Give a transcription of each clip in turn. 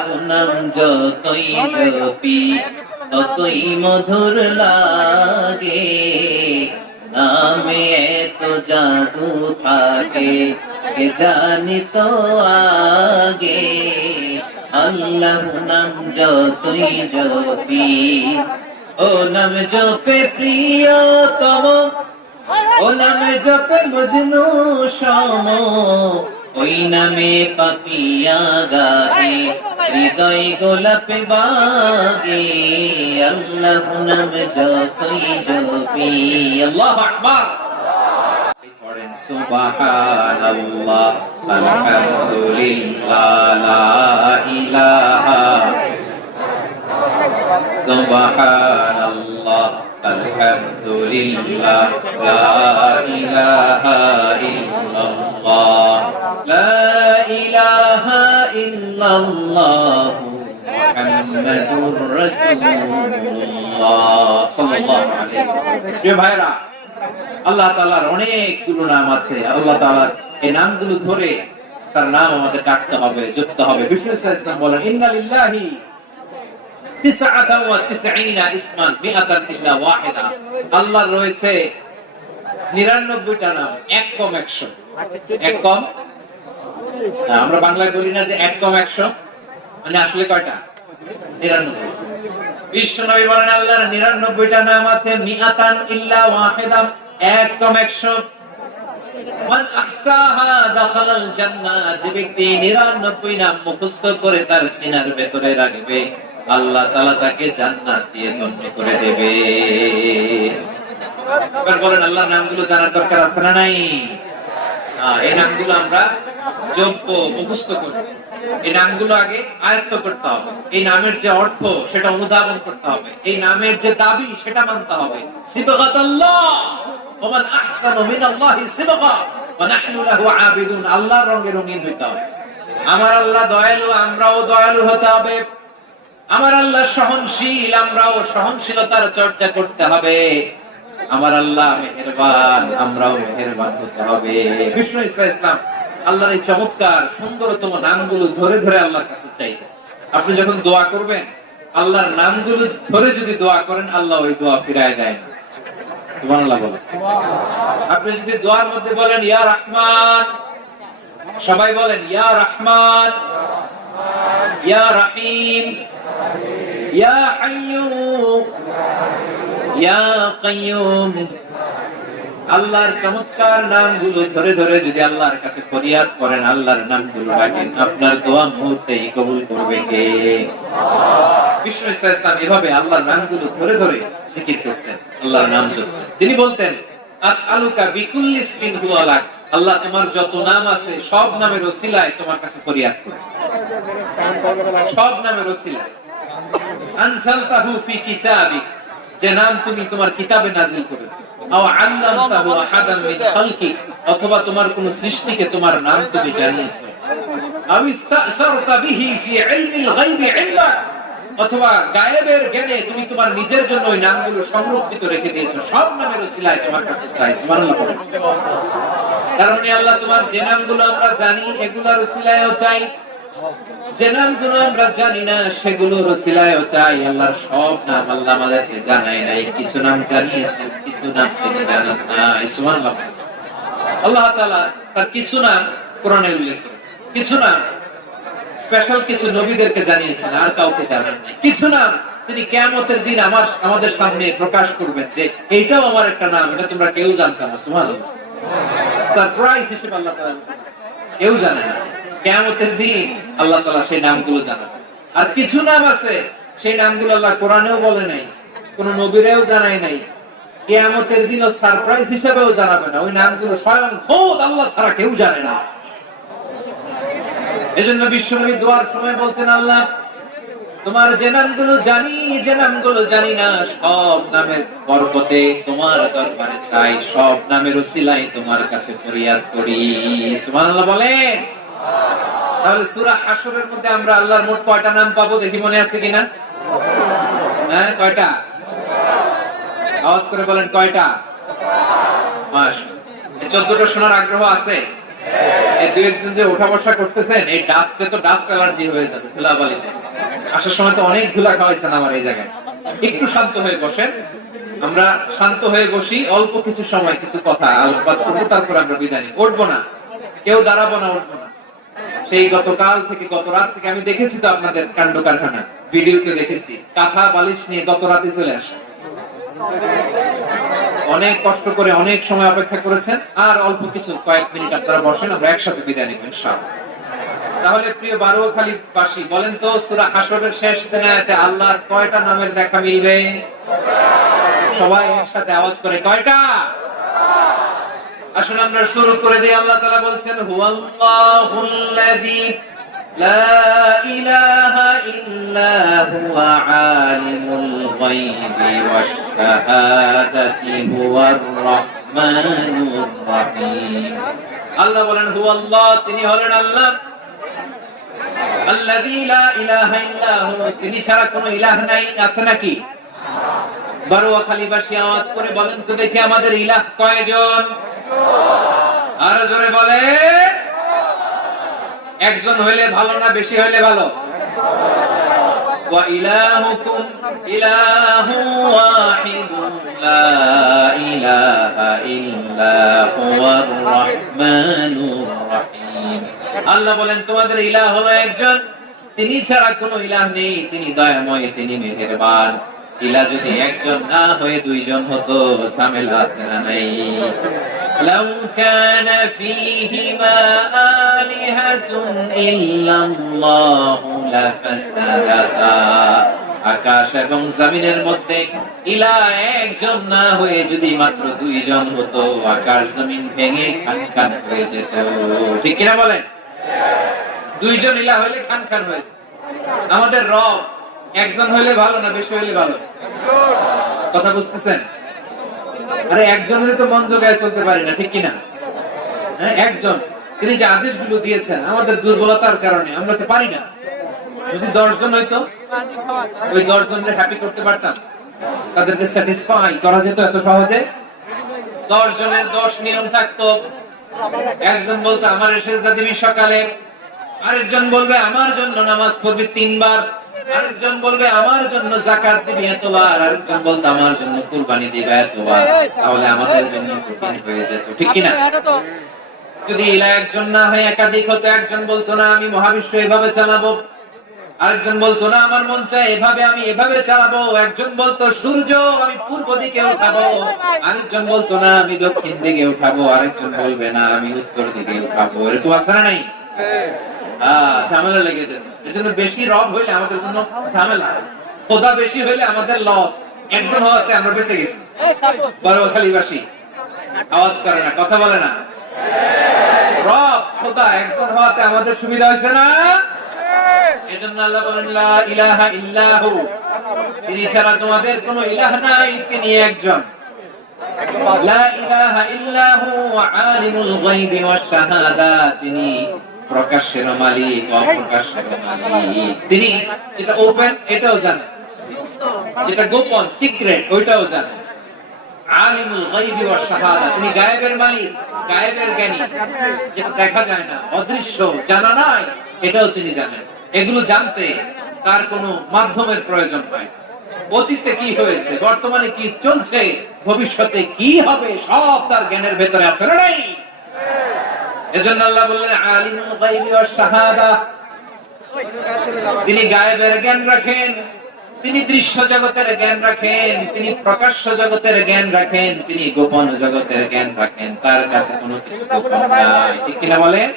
আল্লাহ নাম যতই জপি ততই মধুর লাগে, নামে এত জাদু থাকে কে জানি তো আগে। আল্লাহ নাম যতই জপি, ও নাম জপে প্রিয়তম, ও নামে জপে মজনু সম, ওই নামে পাপিয়া গাহে হৃদয় গোলাপে বাগে। আল্লাহ নাম যতই জপি, আল্লাহু আকবার। পড়েন সুবহানাল্লাহ আলহামদুলিল্লাহ লা ইলাহা, সুবহানাল্লাহ আলহামদুলিল্লাহ লা ইলাহা ইল্লাল্লাহ, লা ইলাহা ইল্লাল্লাহ মুহাম্মাদুর রাসূলুল্লাহ সাল্লাল্লাহু আলাইহি ওয়াসাল্লাম। প্রিয় ভাইরা, আল্লাহ তাআলার অনেকগুলো নাম আছে। আল্লাহ তাআলার এই নামগুলো ধরে তার নাম আমাদের ডাকতে হবে, জপতে হবে। বিষ্ণু সাল্লাল্লাহু আলাইহি ওয়াসাল্লাম বলেন, ইন্না লিল্লাহি 99 ইসমান মিআতান ইল্লা ওয়াহিদা। আল্লাহর রয়েছে 99টা নাম, এক কম 100। এক কম, আমরা বাংলায় বলি না যে এক কম 100, মানে আসলে কয়টা? 99। বিশ্বনবী বলেন আল্লাহর 99টা নাম আছে, মিআতান ইল্লা ওয়াহিদা, এক কম 100। মান আহসাহা দাখালাল জান্নাহ, যে ব্যক্তি 99 নাম মুখস্থ করে তার সিনার ভেতরে রাখবে, আল্লাহ তাআলা তাকে জান্নাত দিয়ে ধন্য করে দেবে। এবার বলেন, আল্লাহর নামগুলো জানার দরকার আছে না নাই? এই নামগুলো আমরা জপব, মুখস্থ করব। এই নামগুলো আগে আয়ত্ত করতে হবে। এই নামের যে অর্থ সেটা অনুধাবন করতে হবে। এই নামের যে দাবি সেটা মানতে হবে। সিবগাতুল্লাহ, ওমান আহসানু মিনাল্লাহি সিবগা ওয়া নাহনু লাহু আবিদুন। আল্লাহর রঙে রঙিন হইতে হবে। আমার আল্লাহ দয়ালু, আমরাও দয়ালু হতে হবে। আমার আল্লাহ সহনশীল, আমরাও সহনশীলতার চর্চা করতে হবে। আমার আল্লাহ মেহেরবান, আমরাও মেহেরবান হতে হবে। বিষ্ণু ইসলাম আল্লাহর এই চমৎকার সুন্দরতম নামগুলো ধরে ধরে আল্লাহর কাছে চাইবে। আপনি যখন দোয়া করবেন, আল্লাহর নামগুলো ধরে যদি দোয়া করেন, আল্লাহ ওই দোয়া ফিরায় দেয় না। সুবহানাল্লাহ বলেন। আপনি যদি দোয়ার মধ্যে বলেন ইয়া রহমান, সবাই বলেন ইয়া রহমান, ইয়া রহিম, ইয়া হাইয়্যু, ইয়া কাইয়্যুম। আল্লাহর চমৎকার নামগুলো ধরে ধরে যদি আল্লাহর কাছে ফরিয়াদ করেন, আল্লাহর নামগুলো ডাকেন, আপনার দোয়া মুহূর্তেই কবুল করবে কে? বিষ্ণু ইসলাম এভাবে আল্লাহর নামগুলো ধরে ধরে জিকির করতেন, আল্লাহর নাম জপতেন। তিনি বলতেন, আসআলুকা বিকুল্লি ইসমিন হুয়া লাক, আল্লাহ তোমার যত নাম আছে সব নামের ওসিলায় তোমার কাছে ফরিয়াদ করি। সব নামের ওসিলায়। আনসালতাহু ফি কিতাবিক, যে নাম তুমি তোমার কিতাবে নাযিল করেছো। আও আল্লামতাহু আহাদাম মিন খালকিক, অথবা তোমার কোন সৃষ্টিকে তোমার নাম তুমি জানিয়েছো। আও ইস্তাসারতা বিহি ফি ইলমিল গায়বি ইনদাক, অথবা গায়েবের জ্ঞানে তুমি তোমার নিজের জন্য ওই নামগুলো সংরক্ষিত রেখে দিয়েছো। সব নামের ওসিলায় তোমার কাছে চাই। সুবহানাল্লাহ। তার মানে আল্লাহ তোমার যে নামগুলো আমরা জানি এগুলোর ওসিলায়ও চাই, যে নামগুলো আমরা জানি না সেগুলোর ওসিলায়ও চাই। আল্লাহর সব নাম আল্লাহ আমাদেরকে জানায় নাই, কিছু নাম জানিয়েছেন, কিছু নাম তিনি জানান নাই। সুবহানাল্লাহ। আল্লাহ তাআলা তার কিছু নাম কোরআনে উল্লেখ করেছেন, কিছু নাম স্পেশাল কিছু নবীদেরকে জানিয়েছেন, আর কাউকে জানান নাই। কিছু নাম তিনি কিয়ামতের দিন আমাদের সামনে প্রকাশ করবেন যে এইটাও আমার একটা নাম, এটা তোমরা কেউ জানতে না। সুবহানাল্লাহ। সারপ্রাইজ হিসেবে আল্লাহ তাআলা কেউ জানে না। কিয়ামতের দিন আল্লাহ তাআলা সেই নামগুলো জানাবেন। আর কিছু নাম আছে সেই নামগুলো আল্লাহ কোরআনেও বলে নাই, কোন নবীরাও জানায় নাই, কিয়ামতের দিনও সারপ্রাইজ হিসেবেও জানাবে না। ওই নামগুলো স্বয়ং খোদ আল্লাহ ছাড়া কেউ জানে না। এজন্য বিশ্বনবী দোয়ার সময় বলতেন, আল্লাহ তোমার যে নামগুলো জানি, যে নামগুলো জানি না, সব নামের বরকতে তোমার দরবারে চাই, সব নামের ওসিলায় তোমার কাছে ফরিয়াদ করি। সুবহানাল্লাহ বলেন। তাহলে সূরা হাশরের মধ্যে আমরা আল্লাহর মোট কয়টা নাম পাবো দেখি, মনে আছে কিনা? হ্যাঁ, কয়টা? আওয়াজ করে বলেন কয়টা? মাশাআল্লাহ। এই 14টা শোনার আগ্রহ আছে? এই দুই একজন যে ওঠা বসা করতেছেন, এই ডাস্টে তো ডাস্ট অ্যালার্জি হয়ে যাবে ধুলাবালিতে। আসার সময় তো অনেক ধুলা খাওয়াইছেন আমার এই জায়গায়। একটু শান্ত হয়ে বসেন, আমরা শান্ত হয়ে বসি, অল্প কিছু সময় কিছু কথা আলোচনা করবো, তারপর আমরা বিদায় নিব। উঠবো না, কেউ দাঁড়াবো না, উঠবো না। সেই গতকাল থেকে, গত রাত থেকে আমি দেখেছি তো আপনাদের কাণ্ড কারখানা, ভিডিওতে দেখেছি, কাঁথা বালিশ নিয়ে গত রাতে চলে আসছে। অনেক কষ্ট করে অনেক সময় অপেক্ষা করেছেন, আর অল্প কিছু কয়েক মিনিট আপনারা বসেন, আমরা একসাথে বিদায় নিব ইনশাআল্লাহ। তাহলে প্রিয় বারোখালী বাসী, বলেন তো সূরা হাশরের শেষ আয়াতে আল্লাহর কয়টা নামের দেখা মিলবে? সবাই একসাথে আওয়াজ করে, কয়টা? আসুন আমরা শুরু করে দিই। আল্লাহ তাআলা বলছেন, হুয়াল্লাহুল্লাযী লা ইলাহা ইল্লা হুয়া আলিমুল গায়বি ওয়াশ শাহাদাতি হুয়ার রাহমানুর রাহিম। আল্লাহ বলেন, হুয়াল্লাহ, তিনি হলেন আল্লাহ, আল্লাযী লা ইলাহা ইল্লা হু, তিনি ছাড়া কোনো ইলাহ নাই। আছে নাকি? বারোয়াখালীবাসী আওয়াজ করে বলেন তো দেখি, আমাদের ইলাহ কয়জন? আরো জোরে বলে। একজন হইলে ভালো না বেশি হইলে ভালো? ওয়া ইলাহুকুম ইলাহু ওয়াহিদুন লা ইলাহা ইল্লা হুয়ার রাহমানুর রাহিম। আল্লাহ বলেন, তোমাদের ইলাহ হলো একজন, তিনি ছাড়া কোনো ইলাহ নেই, তিনি দয়াময়, তিনি মেহেরবান। ইলাহ যদি একজন না হয়ে দুইজন হতো, ঝামেলা আছে না নাই? লাউ কানা ফীহিমা আলিহাতুন ইল্লাল্লাহু লাফাসাদাতা। আকাশ এবং জমিনের মধ্যে ইলাহ একজন না হয়ে যদি মাত্র দুইজন হতো, আকাশ জমিন ভেঙে খান খান হয়ে যেত। ঠিক কিনা বলেন? দুইজন ইলাহ হইলে খান খান হয়ে যেত। আমাদের রব একজন হইলে ভালো না বেশি হইলে ভালো? কথা বুঝতেছেন? আরে একজন হলে তো মন জোগায় চলতে পারি না, ঠিক কিনা? হ্যাঁ, একজন, তিনি যে আদেশগুলো দিয়েছেন আমাদের দুর্বলতার কারণে আমরা তো পারি না। যদি 10 জন হইতো, ওই 10 জনকে হ্যাপি করতে পারতাম, তাদেরকে স্যাটিসফাই করা যেত এত সহজে। 10 জনের 10 নিয়ম থাকতো। একজন বলতো আমার সেজদা দিবি সকালে, আরেকজন বলবে আমার জন্য নামাজ পড়বি 3 বার, আরেকজন বলবে আমার জন্য যাকাত দিবি এতবার, আরেকজন বলতো আমার জন্য কুরবানি দিবি এতবার। তাহলে আমাদের জন্য কুরবানি হয়ে যেত, ঠিক কিনা? যদি ইলাহ একজন না হয়ে একাধিক হতো, একজন বলতো না আমি মহাবিশ্ব এভাবে চালাবো, আরেকজন বলতো না আমার মন চায় এভাবে, আমি এভাবে চালাবো, একজন বলতো সূর্য আমি পূর্ব দিকে উঠাবো, আরেকজন বলতো না আমি দক্ষিণ দিকে উঠাবো, আরেকজন বলবে না আমি উত্তর দিকে উঠাবো। এরকম আছে না নাই? ঝামেলা লেগে যেত। এজন্য বেশি রব হইলে আমাদের জন্য ঝামেলা, খোদা বেশি হইলে আমাদের লস। একজন হওয়াতে আমরা বেঁচে গেছি। বারোয়াখালীবাসী আওয়াজ করে না, কথা বলে না। রব খোদা একজন হওয়াতে আমাদের সুবিধা হয়েছে না? এজন্য আল্লাহ বলেন, লা ইলাহা ইল্লাহু, তিনি ছাড়া তোমাদের কোনো ইলাহ নাই, তিনি একজন। লা ইলাহা ইল্লাহু আলিমুল গায়বি ওয়াশ শাহাদা, তিনি প্রকাশের মালিক, অপ্রকাশের মালিক। তিনি যেটা ওপেন এটাও জানেন, যেটা গোপন সিক্রেট ওইটাও জানেন। আলিমুল গায়বি ওয়াশ শাহাদা, তিনি গায়েবের মালিক, গায়েবের জ্ঞানী, যেটা দেখা যায় না, অদৃশ্য, জানা নাই, এটাও তিনি জানেন। এগুলো জানতে তার কোনো মাধ্যমের প্রয়োজন হয় না। অতীতে কি হয়েছে, বর্তমানে কি চলছে, ভবিষ্যতে কি হবে, সব তার জ্ঞানের ভেতরে আছে না নাই? এজন্য আল্লাহ বললেন আলিমুল গায়বি ওয়াশ শাহাদা, তিনি গায়েবের জ্ঞান রাখেন, তিনি দৃশ্য জগতের জ্ঞান রাখেন, তিনি প্রকাশ্য জগতের জ্ঞান রাখেন, তিনি গোপন জগতের জ্ঞান রাখেন। তার কাছে কোনো কিছু গোপন নাই, ঠিক কিনা বলেন?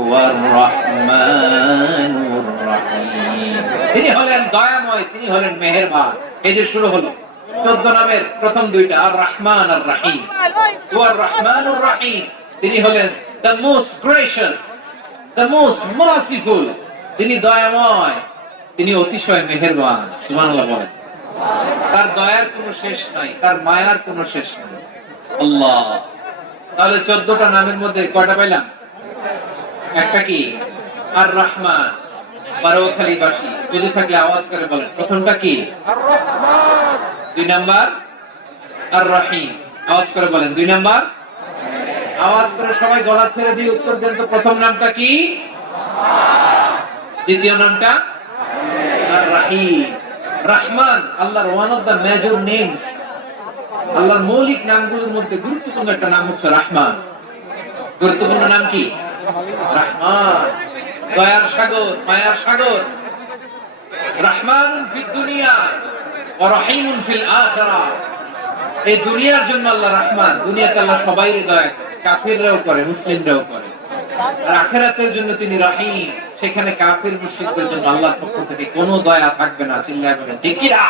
ওয়ার রাহমানুর রাহিম, তিনি হলেন দয়াময়, তিনি হলেন মেহেরবান। এই যে শুরু হলো 14 নামের প্রথম দুইটা, আর রহমান আর রাহিম। ওয়ার রাহমানুর রাহিম, তিনি হলেন the most gracious, the most merciful, তিনি দয়াময়, তিনি অতিশয় মেহেরবান। সুবহানাল্লাহ বলেন। তার দয়ার কোনো শেষ নাই, তার মায়ার কোনো শেষ নাই। আল্লাহ, তাহলে 14টা নামের মধ্যে কয়টা পাইলাম? একটা কি? আর রহমান। বারোয়াখালীবাসী বুঝে থাকলে আওয়াজ করে বলেন, প্রথমটা কি? আর রহমান। 2 নাম্বার আর রহিম, আওয়াজ করে বলেন 2 নাম্বার আওয়াজ করে সবাই গলা ছেড়ে দিয়ে উত্তর দেন তো, প্রথম নামটা কি? দ্বিতীয় নামটা? আর রাহিম। রহমান আল্লাহর one of the major names. আল্লাহর মৌলিক নামগুলোর মধ্যে গুরুত্বপূর্ণ একটা নাম হচ্ছে রহমান। গুরুত্বপূর্ণ নাম কি? রহমান। দয়ার সাগর, মায়ার সাগর। রহমানুন ফিদ দুনিয়া ওয়া রহিমুন ফিল আখিরাহ। এই দুনিয়ার জন্য আল্লাহ রহমান, দুনিয়াতে আল্লাহ সবাইরে দয়া করে, কাফিররাও করে, মুসলিমরাও করে। আর আখিরাতের জন্য তিনি রহিম, সেখানে কাফির মুশরিকদের জন্য আল্লাহর পক্ষ থেকে কোনো দয়া থাকবে না। চিল্লায় বলেন ঠিক কি না?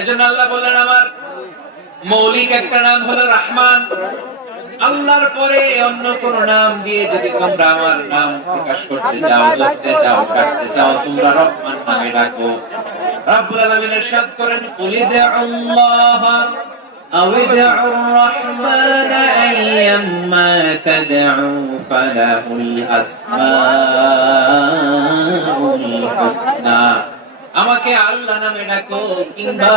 এজন্য আল্লাহ বললেন আমার মৌলিক একটা নাম হলো রহমান। আল্লাহর পরে অন্য কোন নাম দিয়ে যদি তোমরা আমার নাম প্রকাশ করতে চাও, জপতে চাও, ডাকতে চাও, তোমরা রহমান নামে ডাকো। রব্বুল আলামিন ইরশাদ করেন, কুলিদুল্লাহ আও ইদউর রহমান আইয়াম্মা তাদউ ফালাহুল আসমাউল হুসনা। আমাকে আল্লাহ নামে ডাকো কিংবা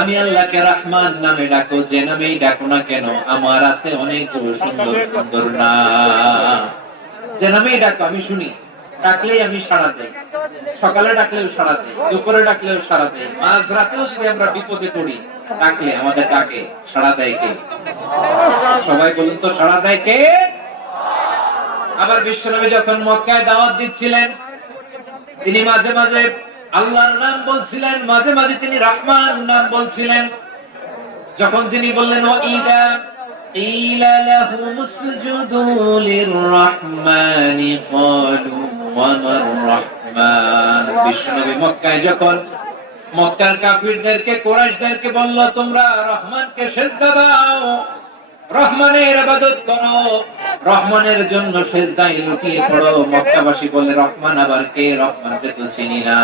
আমি আল্লাহকে রহমান নামে ডাকো, যে নামেই ডাকো না কেন আমার আছে অনেকগুলো সুন্দর সুন্দর নাম। যে নামেই ডাকো আমি শুনি, ডাকলেই আমি সাড়া দেই। সকালে ডাকলেও সাড়া দেই, দুপুরে ডাকলেও সাড়া দেই, মাঝ রাতেও যদি আমরা বিপদে পড়ি ডাকলে আমাদের ডাকে সাড়া দেয় কে? সবাই বলুন তো, সাড়া দেয় কে? আবার বিশ্বনবী যখন মক্কায় দাওয়াত দিচ্ছিলেন, তিনি মাঝে মাঝে আল্লাহর নাম বলছিলেন, মাঝে মাঝে তিনি রহমান নাম বলছিলেন। যখন তিনি বললেন ওয়াইদা ইলা লাহুম উসজুদু লিররহমানি ক্বালু ওয়া মার রহমান। বিশ্বনবী মক্কায় যখন মক্কার কাফিরদেরকে, কুরাইশদেরকে বলল তোমরা রহমানকে সিজদা দাও, রহমানের ইবাদত করো, রহমানের জন্য সিজদায় লুটিয়ে পড়ো। মক্কাবাসী বলে রহমান আবার কে? রহমানকে তো চিনি না।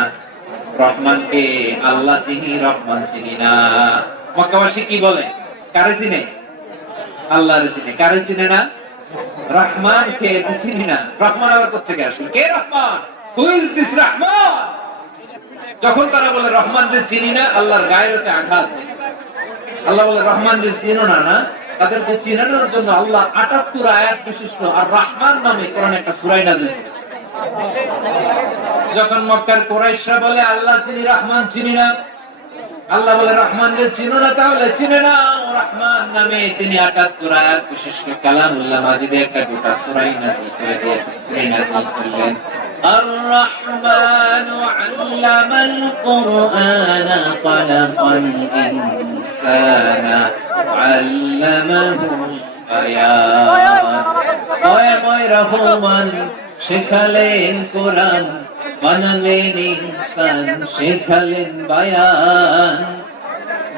রহমানকে আল্লাহ চিনি, রহমান চিনি না। মক্কাবাসী কি বলে? কারে চিনে? আল্লাহরে চিনে। কারে চিনে না? রহমান কে চিনি না। রহমান আবার কোথেকে আসলো? কে Rahman? Who is this Rahman? যখন তারা বলে রহমান রে চিনি না, আল্লাহর গায়রতে আঘাত। আল্লাহ বলে রহমান রে চিনো না, না তাদেরকে চিনানোর জন্য আল্লাহ ৭৮ আয়াত বিশিষ্ট আর রহমান নামে কোরআনে একটা সূরা নাযিল করেছে। যখন মক্কার কুরাইশরা বলে আল্লাহ চিনি, রহমান চিনি না, আল্লাহ বলে রহমান রে চিনো না, তাহলে চিনে না রহমান নামে তিনি ৭৮ আয়াত বিশিষ্ট কালামুল্লাহ মাজিদে একটা গোটা সূরা নাযিল করে দিয়েছেন। তিনি নাযিল করলেন আর রহমানু আল্লামাল কুরআনা খালাকাল ইনসানা আল্লামাহুল বায়ান। দয়াময় রহমান শেখালেন কোরআন, বানালেন ইনসান, শেখালেন বায়ান।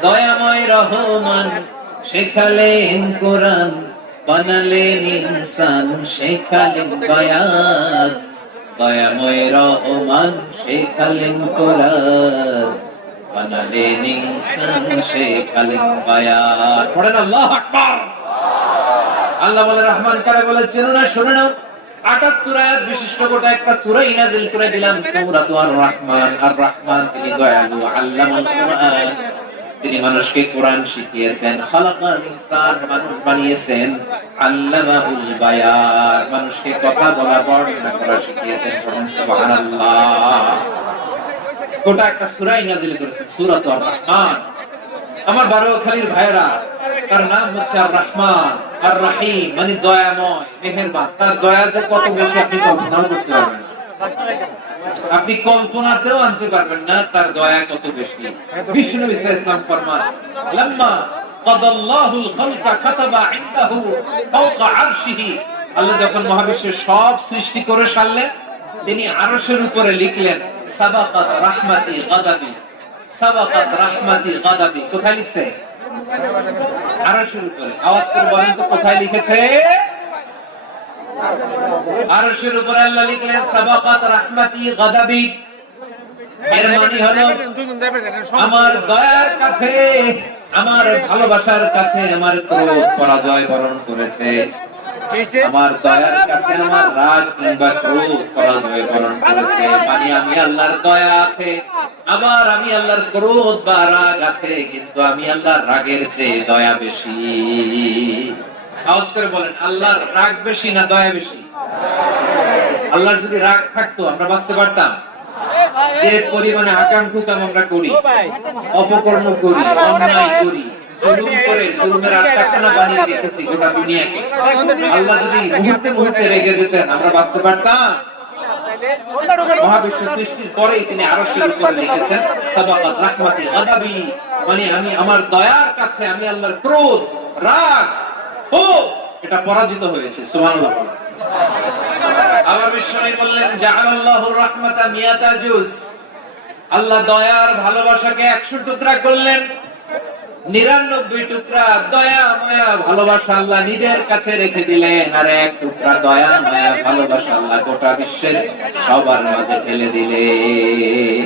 দয়াময় রহমান শেখালেন কোরআন, বানালেন ইনসান, শেখালেন বায়ান। দয়াময় রহমান শেখালেন কোরআন, বানালেন ইনসান, শেখালেন বায়ান। পড়েন আল্লাহু আকবার। আল্লাহ বলে রহমান কারে বলে চেনো না? শুনে নাও, ৭৮ আয়াত বিশিষ্ট গোটা একটা সূরা নাযিল করে দিলাম, সূরাতুর আর রহমান। আর রহমান তিনি দয়ালু, আল্লামাল কুরআন, তিনি মানুষকে কোরআন শিখিয়েছেন। খালাকাল ইনসান, মানুষ বানিয়েছেন। আল্লামাহুল বায়ান, মানুষকে কথা বলা, বর্ণনা করা শিখিয়েছেন। বলেন সুবহানাল্লাহ। গোটা একটা সূরা নাযিল করেছেন, সূরাতুর রহমান। আমার বারোখালীর ভাইরা, তার নাম হচ্ছে আর রহমান আর রহিম, মানে দয়াময়, মেহেরবান। তার দয়া যে কত বেশি আপনি কল্পনাও করতে পারবেন না, আপনি কল্পনাতেও আনতে পারবেন না তার দয়া কত বেশি। বিশ্বনবী সাল্লাল্লাহু আলাইহি ওয়াসাল্লাম ফরমান, লাম্মা কাদাল্লাহুল খালকা কাতাবা ইনদাহু ফাওকা আরশিহি। আল্লাহ যখন মহাবিশ্বের সব সৃষ্টি করে সারলেন, তিনি আরশের উপরে লিখলেন সাবাকাত রাহমাতি গাদাবি। সাবাকাত রাহমাতি গাদাবি কোথায় লিখছে? আরশের উপরে। আওয়াজ করে বলেন তো কোথায় লিখেছে? আরশের উপরে আল্লাহ লিখলেন সাবাকাত রাহমাতি গাদাবি। এর মানে হলো আমার দয়ার কাছে, আমার ভালোবাসার কাছে আমার ক্রোধ পরাজয় বরণ করেছে। আমার দয়ার কাছে আমার রাগ কিংবা ক্রোধ পরাজয় বরণ করেছে। মানে আমি আল্লাহর দয়া আছে, আবার আমি আল্লাহর ক্রোধ বা রাগ আছে, কিন্তু আমি আল্লাহর রাগের চেয়ে দয়া বেশি। আওয়াজ করে বলেন, আল্লাহর রাগ বেশি না দয়া বেশি? আল্লাহর যদি রাগ থাকতো আমরা বাঁচতে পারতাম? যে পরিমাণে আকাম কুকাম আমরা করি, অপকর্ম করি, অন্যায় করি, জুলুম করে জুলুমের আটখানা বানিয়ে রেখেছি গোটা দুনিয়াকে, আল্লাহ যদি মুহূর্তে মুহূর্তে রেগে যেতেন আমরা বাঁচতে পারতাম? মহাবিশ্ব সৃষ্টির পরেই তিনি আরশের উপরে লিখেছেন সাবাকাত রাহমাতি গাদাবি, মানে আমি আমার দয়ার কাছে আমি আল্লাহর ক্রোধ, রাগ, ক্ষোভ এটা পরাজিত হয়েছে। সুবহানাল্লাহ। আবার বিষ্ণু বললেন জাআলাল্লাহুর রাহমাতা মিয়াতা জুজ, আল্লাহ দয়ার ভালোবাসাকে 100 টুকরা করলেন। 99 টুকরা দয়া মায়া ভালোবাসা আল্লাহ নিজের কাছে রেখে দিলেন, আর 1 টুকরা দয়া মায়া ভালোবাসা আল্লাহ গোটা বিশ্বের সবার মাঝে ফেলে দিলেন।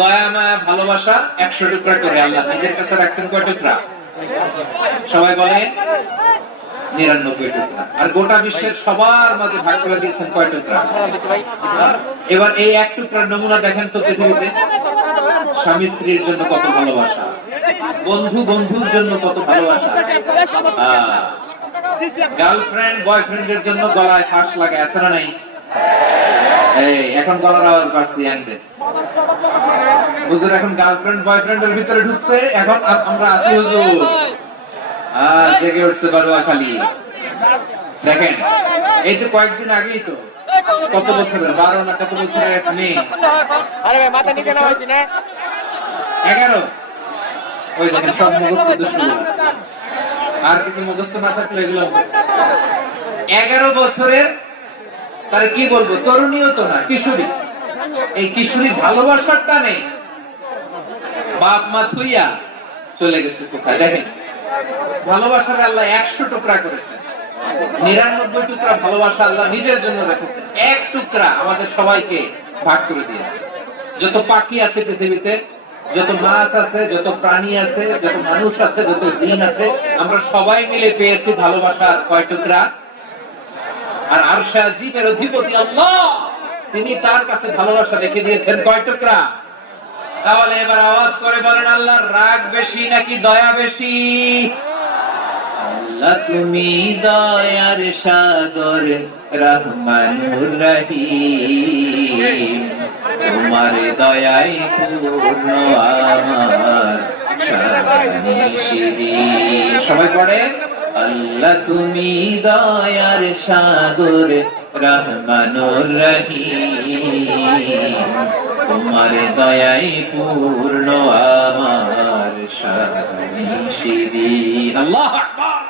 দয়া মায়া ভালোবাসা 100 টুকরা করে আল্লাহ নিজের কাছে রাখছেন কয় টুকরা? সবাই বলে 99 টুকরা। আর গোটা বিশ্বের সবার মাঝে ভাগ করে দিয়েছেন কয় টুকরা? এবার এই 1 টুকরার নমুনা দেখেন তো পৃথিবীতে। স্বামী স্ত্রীর জন্য কত ভালোবাসা, বন্ধু বন্ধুর জন্য কত ভালোবাসা, গার্লফ্রেন্ড বয়ফ্রেন্ডের জন্য গলায় ফাঁস লাগে, আছে না নাই? এই এখন গলার আওয়াজ বাড়ছে ইয়াংদের। হুজুর এখন গার্লফ্রেন্ড বয়ফ্রেন্ডের ভিতরে ঢুকছে, এখন আমরা আছি হুজুর। জেগে উঠছে বালুয়াখালী। দেখেন এই তো কয়েকদিন আগেই তো, কত বছরের 12 না কত বছরের এক মেয়ে, আরে ভাই মাথা নিচে না হইছে না 11, ওই দেখেন সব মুখস্থ দুষ্টু, আর কিছু মুখস্থ না থাকলে এগুলো 11 বছরের, তার কি বলবো, তরুণীও তো না, কিশোরী। এই কিশোরী ভালোবাসার টানে বাপ মা থুইয়া চলে গেছে কোথায়। দেখেন ভালোবাসার আল্লাহ 100 টুকরা করেছেন, 99 টুকরা ভালোবাসা আল্লাহ নিজের জন্য রেখেছেন, 1 টুকরা আমাদের সবাইকে ভাগ করে দিয়েছে। যত পাখি আছে পৃথিবীতে, যত মাছ আছে, যত প্রাণী আছে, যত মানুষ আছে, যত জিন আছে, আমরা সবাই মিলে পেয়েছি ভালোবাসার কয় টুকরা? আর আরশে আজিমের অধিপতি আল্লাহ, তিনি তার কাছে ভালোবাসা রেখে দিয়েছেন কয় টুকরা? তাহলে এবার আওয়াজ করে বলেন, আল্লাহর রাগ বেশি নাকি দয়া বেশি? আল্লাহ তুমি দয়ার সাগর রহমানুর রহিম, তোমার দয়ায় পূর্ণ আমার শান-ই-সিরি। সবাই পড়ে, আল্লাহ তুমি দয়ার সাগর রহমানুর রহিম, তোমার দয়ায় পূর্ণ আমার শান-ই-সিরি। আল্লাহু আকবার।